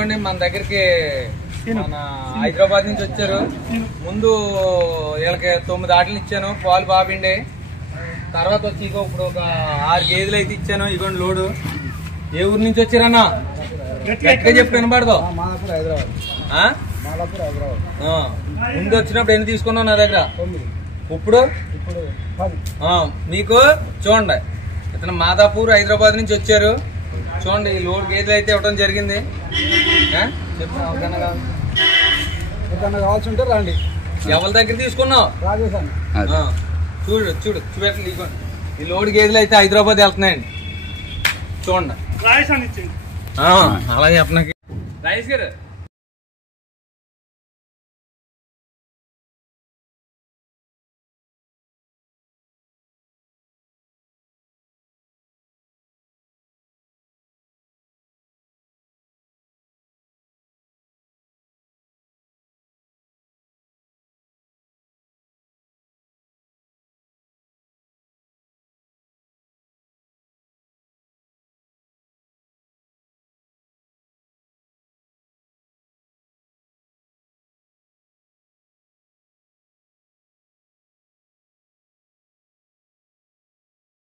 ఇదిగోండి మన దగ్గరికి మన హైదరాబాద్ నుంచి వచ్చారు. ముందు వీళ్ళకి 9 ఆటలు ఇచ్చాను, పాలు బాబిండే. తర్వాత వచ్చి ఇగో ఇప్పుడు ఒక 6 గేదెలు అయితే ఇచ్చాను. ఇగోండి లోడు. ఏ ఊరు నుంచి వచ్చారన్నా? గట్టిగా చెప్పి వినపడదు. ముందు వచ్చినప్పుడు ఎన్ని తీసుకున్నావు నా దగ్గర? ఇప్పుడు మీకు చూడండి, ఇతను మాదాపూర్ హైదరాబాద్ నుంచి వచ్చారు. చూడండి ఈ లోడ్ గేదెలు అయితే ఇవ్వడం జరిగింది. చెప్పు కావాల్సి ఉంటే రండి. ఎవరి దగ్గర తీసుకున్నావు? చూడు చూపెట్టండి. ఇదిగోండి ఈ లోడ్ గేదెలు అయితే హైదరాబాద్ వెళ్తున్నాయండి. చూడండి అలాగే చెప్పడానికి రాజేష్ గారు